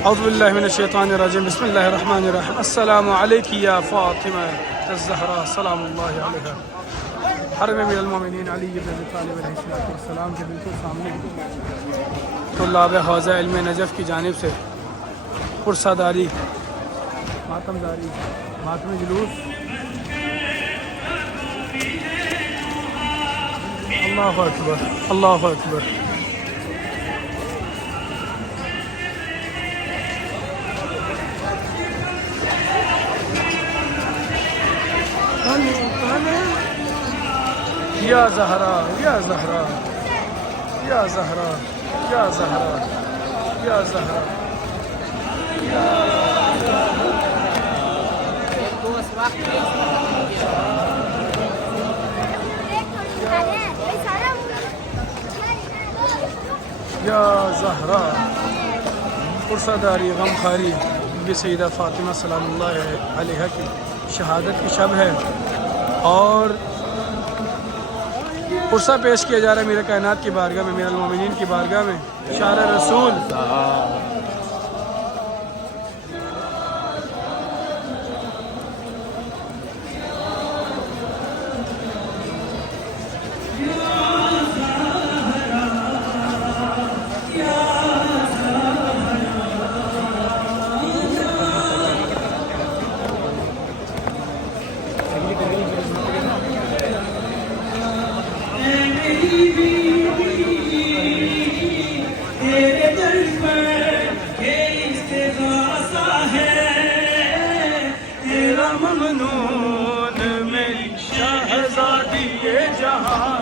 औज़ुबिल्लाहि मिनश्शैतानिर्रजीम बिस्मिल्लाहिर्रहमानिर्रहीम अस्सलामु अलैकी या फ़ातिमा अज़-ज़हरा सलामुल्लाहि अलैहा। हरम अमीरुल मोमिनीन अली इब्न अबी तालिब अलैहिस्सलाम के बिल्कुल सामने तुल्लाब हौज़ा इल्म नजफ़ की जानिब से पुरसादारी मातमदारी मातम जुलूस अल्लाहु अकबर अल्लाहु अकबर। या ज़हरा या ज़हरा या ज़हरा या ज़हरा या ज़हरा या ज़हरा पुरसादारी गमखारी ये सैयदा फ़ातिमा सलामुल्लाह अलैहा की शहादत की शब है और पुरसा पेश किया जा रहा है मेरे कायनात की बारगाह में, अमीरुल मोमिनीन की बारगाह में। शार रसूल ममनून मेरी शहज़ादी ये जहां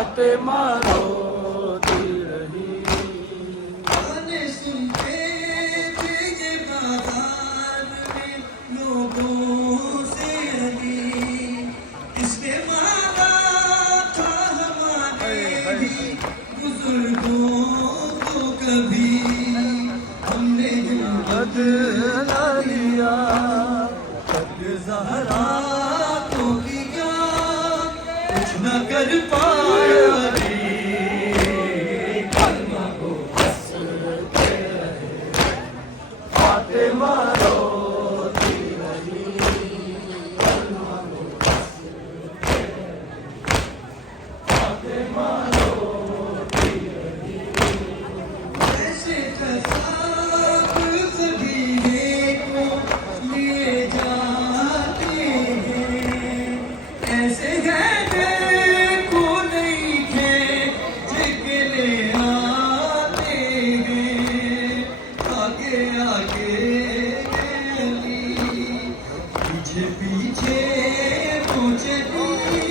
फातिमा रोती बदला लिया, ज़हरा तो किया कुछ न कर पाया जी, कलमा को हंसते रहे फातिमा रोती रही, कलमा को हंसते रहे फातिमा रोती रही। ऐसे कसाब ज़मीने को ले जाते हैं, ऐसे गहने को नहीं थे ले आते हैं। आगे आगे गली, पीछे पीछे वो चली,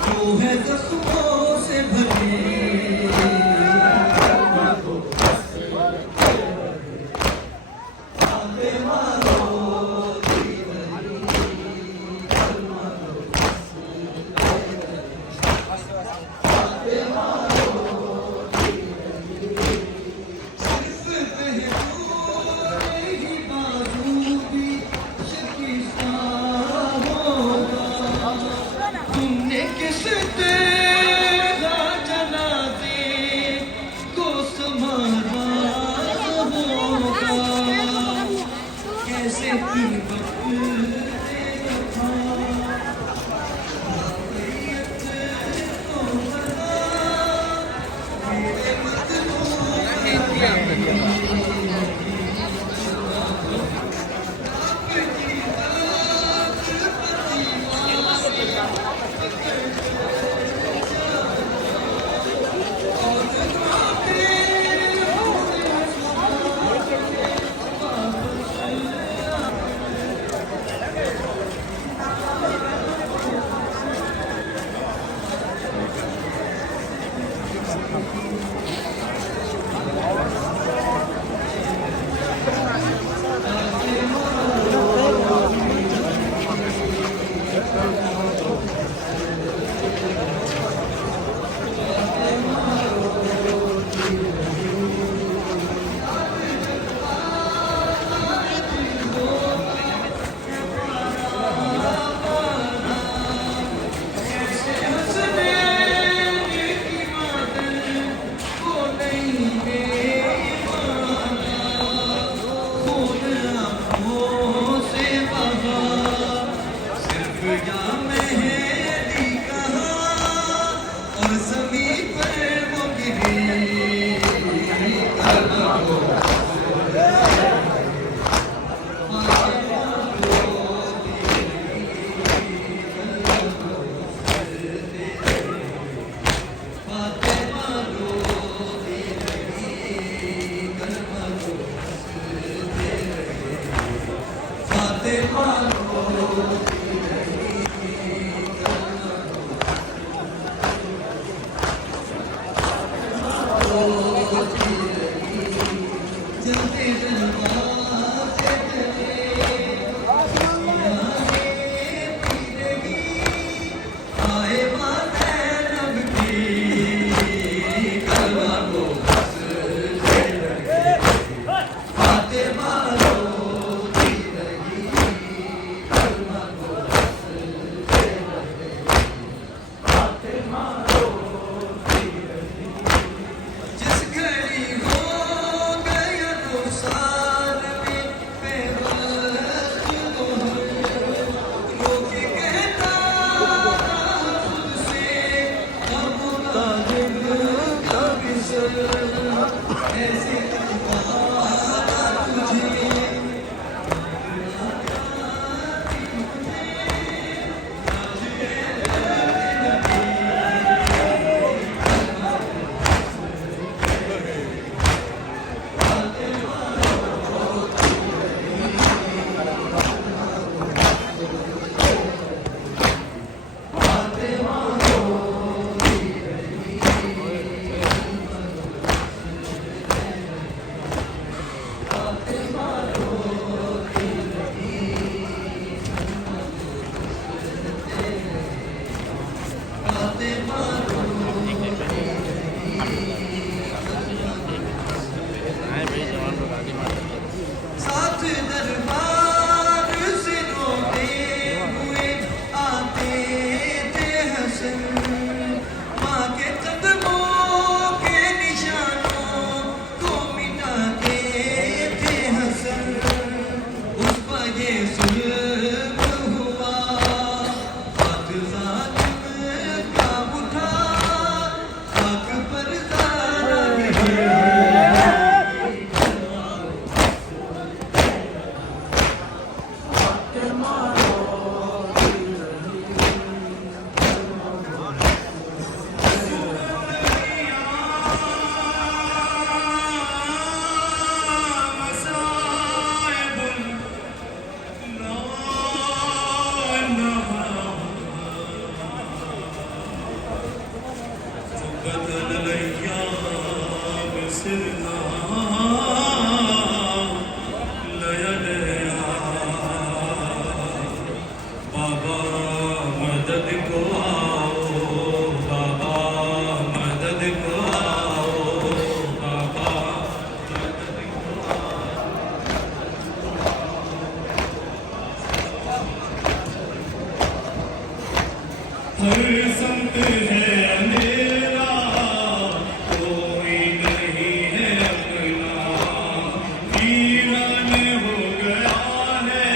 वो है ज़ख्मों से भरी, तुमने किस तेरा जनाज़े को संभाला होगा, कैसे की बदल अय्याम सिरना लयदया बाबा मदद को आओ बाबा मदद को आओ बाबा मदद को हर संत है अंधेरा कोई नहीं है अपना वीरान हो गया है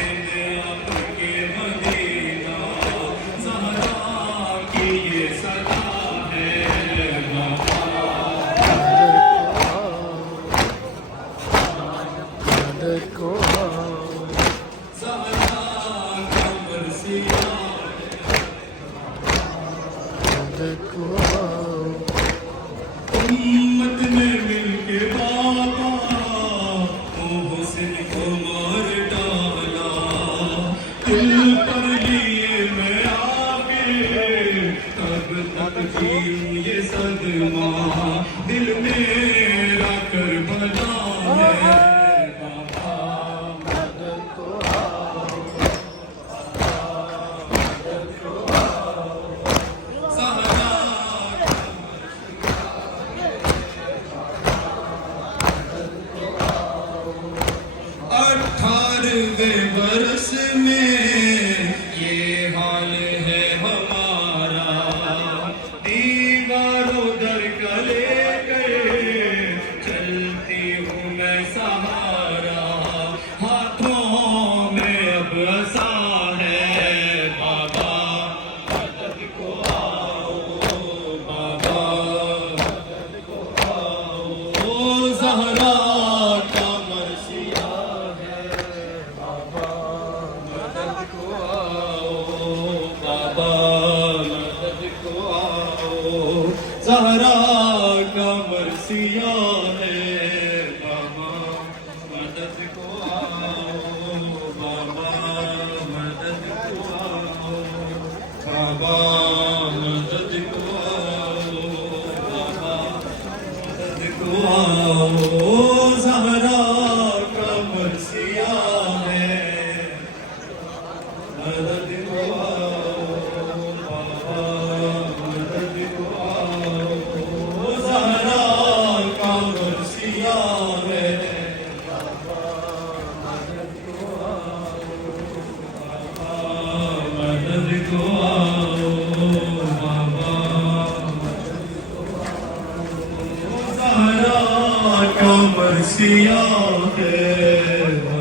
इन आपके मदीना ज़हरा की ये सदा है बाबा देखो ज़हरा का मर्सिया देखो उम्मत ने मिलके बाबा हुस्न को मार डाला दिल पर लिए मैं आके कब तक जीऊं ये सदमा दिल मेरा करबला है बाबा देखो ज़हरा 18वें बरस में ये हाल है हमारा दीवारों दर गले गए चलती हूँ मैं सहारा हाथों में अब असा है बाबा मदद को आओ बाबा मदद को आओ ज़हरा का मर्सिया मदद को आओ बाबा मदद को आओ ज़हरा का मर्सिया है बाबा मदद को आओ बाबा मदद को आओ बाबा मदद को आओ बाबा मदद को आओ ज़हरा का मर्सिया है मदद को आओ बाबा मदद को आओ ज़हरा का मर्सिया है मदद को आओ बाबा ज़हरा का मर्सिया है